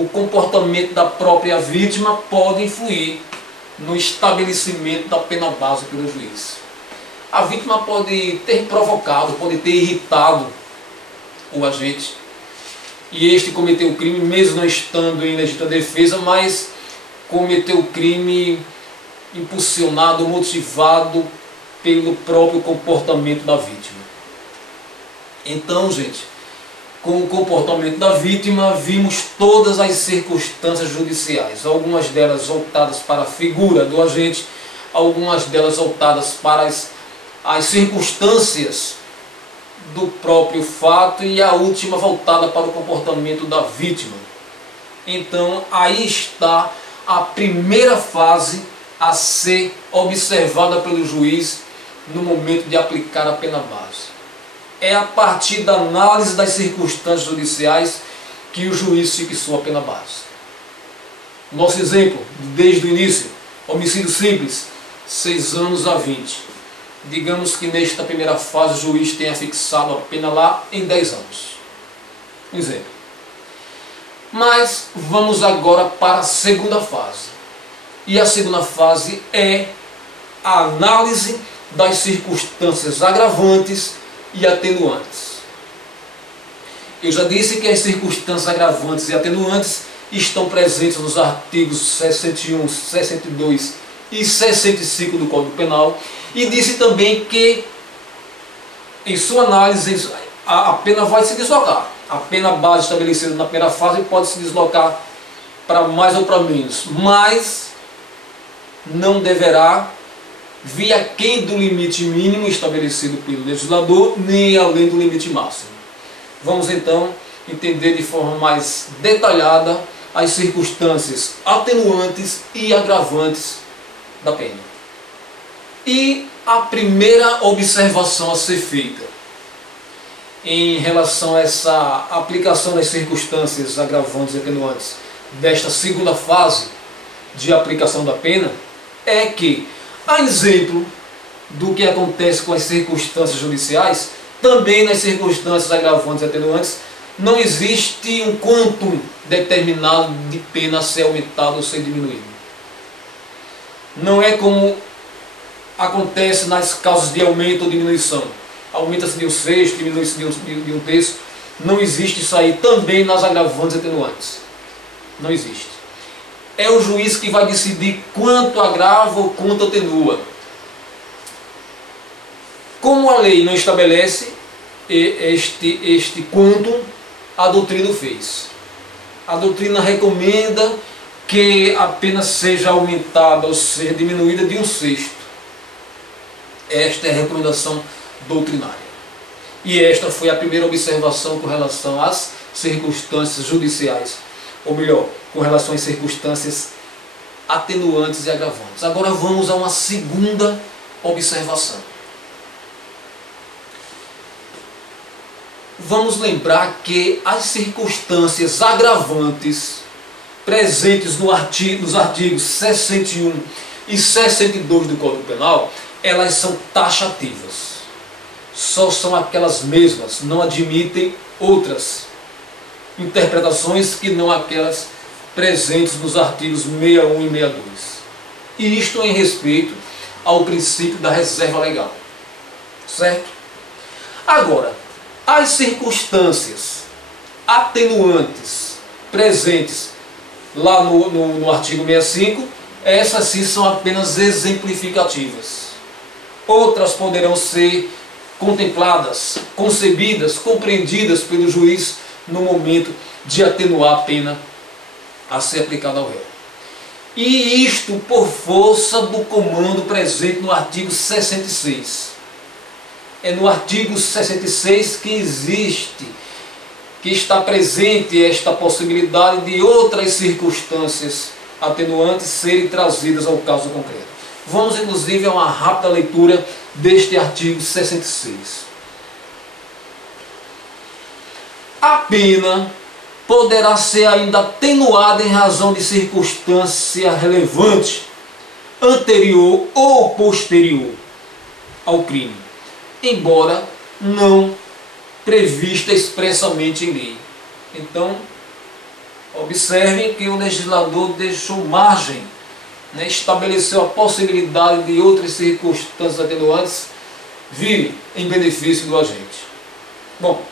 o comportamento da própria vítima pode influir no estabelecimento da pena base pelo juiz. A vítima pode ter provocado, pode ter irritado o agente, e este cometeu o crime mesmo não estando em legítima defesa, mas cometeu o crime impulsionado, motivado pelo próprio comportamento da vítima. Então, gente, com o comportamento da vítima, vimos todas as circunstâncias judiciais, algumas delas voltadas para a figura do agente, algumas delas voltadas para as circunstâncias do próprio fato e a última voltada para o comportamento da vítima. Então, aí está a primeira fase a ser observada pelo juiz no momento de aplicar a pena base. É a partir da análise das circunstâncias judiciais que o juiz fixou a pena base. Nosso exemplo, desde o início, homicídio simples, 6 anos a 20. Digamos que nesta primeira fase o juiz tenha fixado a pena lá em 10 anos. Um exemplo. Mas vamos agora para a segunda fase. E a segunda fase é a análise das circunstâncias agravantes e atenuantes. Eu já disse que as circunstâncias agravantes e atenuantes estão presentes nos artigos 61, 62 e 65 do Código Penal, e disse também que em sua análise a pena vai se deslocar. A pena base estabelecida na primeira fase pode se deslocar para mais ou para menos, mas não deverá vir aquém do limite mínimo estabelecido pelo legislador, nem além do limite máximo. Vamos então entender de forma mais detalhada as circunstâncias atenuantes e agravantes da pena. E a primeira observação a ser feita em relação a essa aplicação das circunstâncias agravantes e atenuantes desta segunda fase de aplicação da pena é que, a exemplo do que acontece com as circunstâncias judiciais, também nas circunstâncias agravantes e atenuantes não existe um quantum determinado de pena a ser aumentado ou ser diminuído. Não é como acontece nas causas de aumento ou diminuição. Aumenta-se de um sexto, diminui-se de um terço. Não existe isso aí também nas agravantes e atenuantes. Não existe. É o juiz que vai decidir quanto agrava ou quanto atenua. Como a lei não estabelece este quantum, a doutrina o fez. A doutrina recomenda que a pena seja aumentada ou seja diminuída de um sexto. Esta é a recomendação doutrinária. E esta foi a primeira observação com relação às circunstâncias judiciais, ou melhor, com relação às circunstâncias atenuantes e agravantes. Agora vamos a uma segunda observação. Vamos lembrar que as circunstâncias agravantes presentes nos artigos 61 e 62 do Código Penal, elas são taxativas. Só são aquelas mesmas, não admitem outras interpretações que não aquelas presentes nos artigos 61 e 62. E isto em respeito ao princípio da reserva legal. Certo? Agora, as circunstâncias atenuantes presentes lá no artigo 65, essas sim são apenas exemplificativas. Outras poderão ser contempladas, concebidas, compreendidas pelo juiz no momento de atenuar a pena a ser aplicada ao réu. E isto por força do comando presente no artigo 66. É no artigo 66 que está presente esta possibilidade de outras circunstâncias atenuantes serem trazidas ao caso concreto. Vamos inclusive a uma rápida leitura deste artigo 66. A pena poderá ser ainda atenuada em razão de circunstância relevante, anterior ou posterior ao crime, embora não prevista expressamente em lei. Então, Observem que o legislador deixou margem, né, estabeleceu a possibilidade de outras circunstâncias atenuantes virem em benefício do agente. Bom,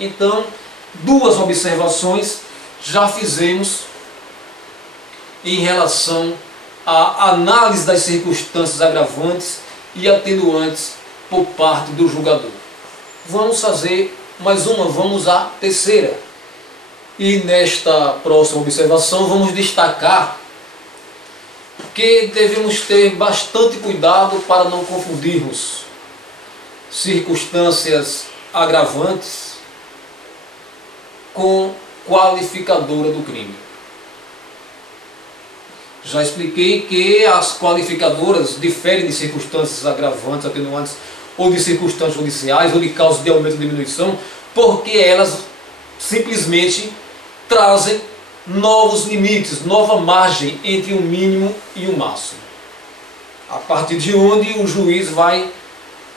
então, duas observações já fizemos em relação à análise das circunstâncias agravantes e atenuantes por parte do julgador. Vamos fazer mais uma, vamos à terceira. E nesta próxima observação vamos destacar que devemos ter bastante cuidado para não confundirmos circunstâncias agravantes com qualificadora do crime. Já expliquei que as qualificadoras diferem de circunstâncias agravantes, atenuantes, ou de circunstâncias judiciais, ou de causa de aumento ou diminuição, porque elas simplesmente trazem novos limites, nova margem entre o mínimo e o máximo, a partir de onde o juiz vai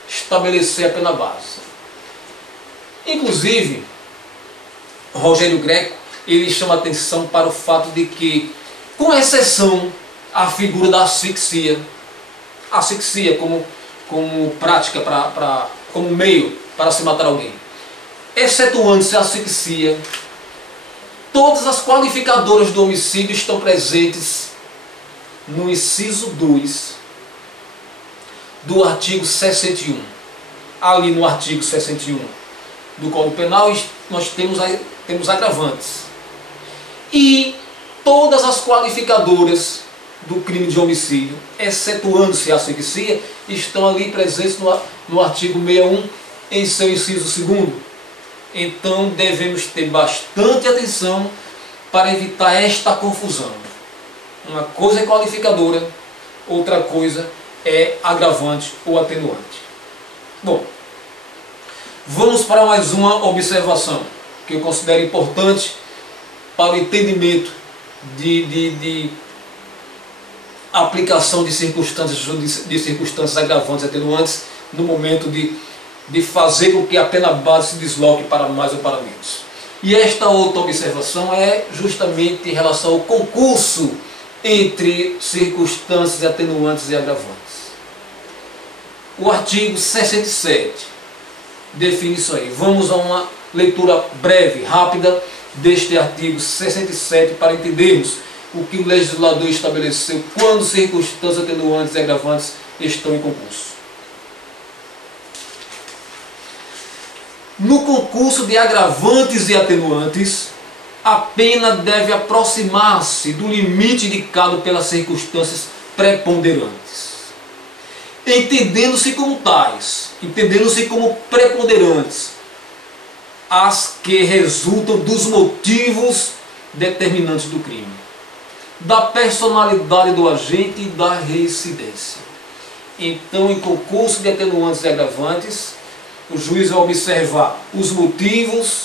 estabelecer a pena base. Inclusive, Rogério Greco, ele chama atenção para o fato de que, com exceção à figura da asfixia como prática, como meio para se matar alguém, excetuando-se a asfixia, todas as qualificadoras do homicídio estão presentes no inciso 2 do artigo 61. Ali no artigo 61 do Código Penal nós temos agravantes. E todas as qualificadoras do crime de homicídio, excetuando-se a asfixia, estão ali presentes no artigo 61 em seu inciso 2º. Então devemos ter bastante atenção para evitar esta confusão. Uma coisa é qualificadora, outra coisa é agravante ou atenuante. Bom, vamos para mais uma observação que eu considero importante para o entendimento de aplicação de circunstâncias agravantes e atenuantes no momento de fazer com que a pena base se desloque para mais ou para menos. E esta outra observação é justamente em relação ao concurso entre circunstâncias atenuantes e agravantes. O artigo 67 define isso aí. Vamos a uma leitura breve, rápida, deste artigo 67 para entendermos o que o legislador estabeleceu quando circunstâncias atenuantes e agravantes estão em concurso. No concurso de agravantes e atenuantes, a pena deve aproximar-se do limite indicado pelas circunstâncias preponderantes, entendendo-se como tais, entendendo-se como preponderantes, as que resultam dos motivos determinantes do crime, da personalidade do agente e da reincidência. Então, em concurso de atenuantes e agravantes, o juiz vai observar os motivos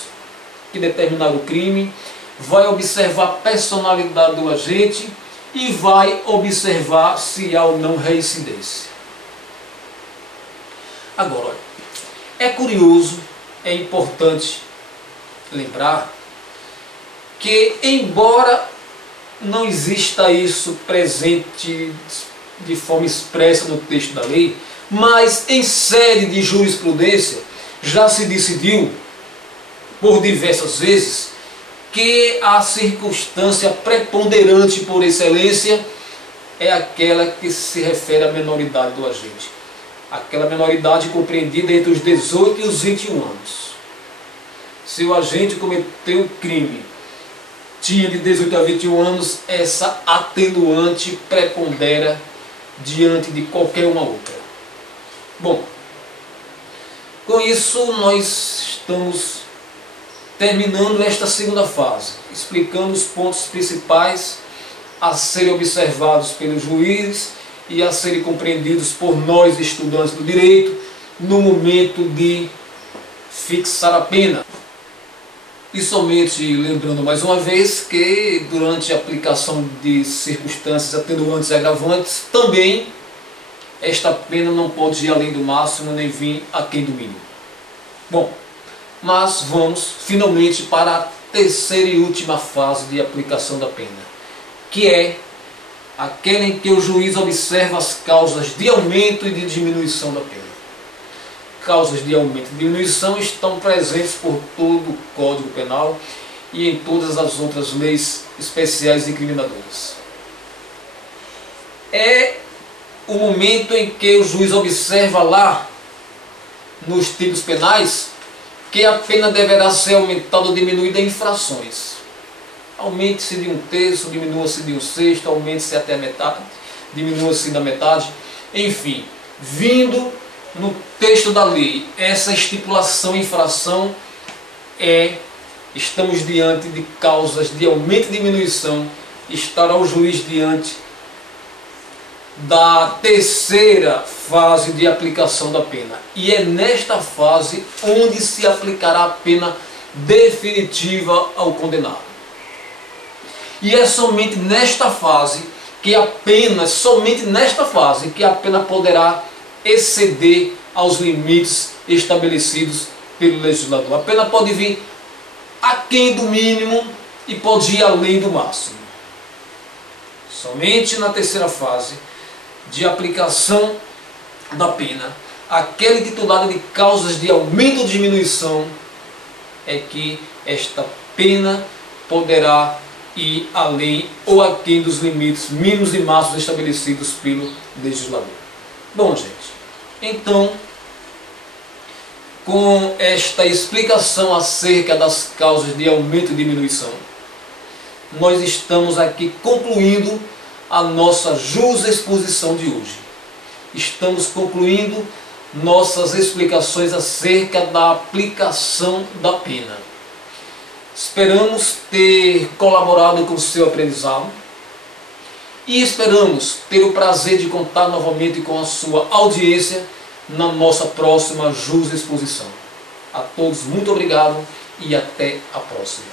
que determinaram o crime, vai observar a personalidade do agente e vai observar se há ou não reincidência. Agora, olha, é curioso, é importante lembrar que, embora não exista isso presente de forma expressa no texto da lei, mas em sede de jurisprudência já se decidiu por diversas vezes que a circunstância preponderante por excelência é aquela que se refere à menoridade do agente, aquela menoridade compreendida entre os 18 e os 21 anos. Se o agente cometeu o crime, tinha de 18 a 21 anos, essa atenuante prepondera diante de qualquer uma outra. Bom, com isso nós estamos terminando esta segunda fase, explicando os pontos principais a serem observados pelos juízes e a serem compreendidos por nós, estudantes do direito, no momento de fixar a pena. E somente lembrando mais uma vez que durante a aplicação de circunstâncias atenuantes e agravantes, também esta pena não pode ir além do máximo nem vir aquém do mínimo. Bom, mas vamos finalmente para a terceira e última fase de aplicação da pena, que é aquela em que o juiz observa as causas de aumento e de diminuição da pena. Causas de aumento e diminuição estão presentes por todo o Código Penal e em todas as outras leis especiais incriminadoras. É o momento em que o juiz observa lá, nos tipos penais, que a pena deverá ser aumentada ou diminuída em frações. Aumente-se de 1/3, diminua-se de 1/6, aumente-se até a metade, diminua-se da metade. Enfim, vindo no texto da lei essa estipulação em fração, estamos diante de causas de aumento e diminuição, estará o juiz diante da terceira fase de aplicação da pena. E é nesta fase onde se aplicará a pena definitiva ao condenado. E é somente nesta fase que a pena, poderá exceder aos limites estabelecidos pelo legislador. A pena pode vir aquém do mínimo e pode ir além do máximo. Somente na terceira fase de aplicação da pena, aquele titulado de causas de aumento ou diminuição, é que esta pena poderá ir além ou aquém dos limites mínimos e máximos estabelecidos pelo legislador. Bom, gente, então, com esta explicação acerca das causas de aumento e diminuição, nós estamos aqui concluindo a nossa jusexposição de hoje. Estamos concluindo nossas explicações acerca da aplicação da pena. Esperamos ter colaborado com o seu aprendizado e esperamos ter o prazer de contar novamente com a sua audiência na nossa próxima jusexposição. A todos muito obrigado e até a próxima.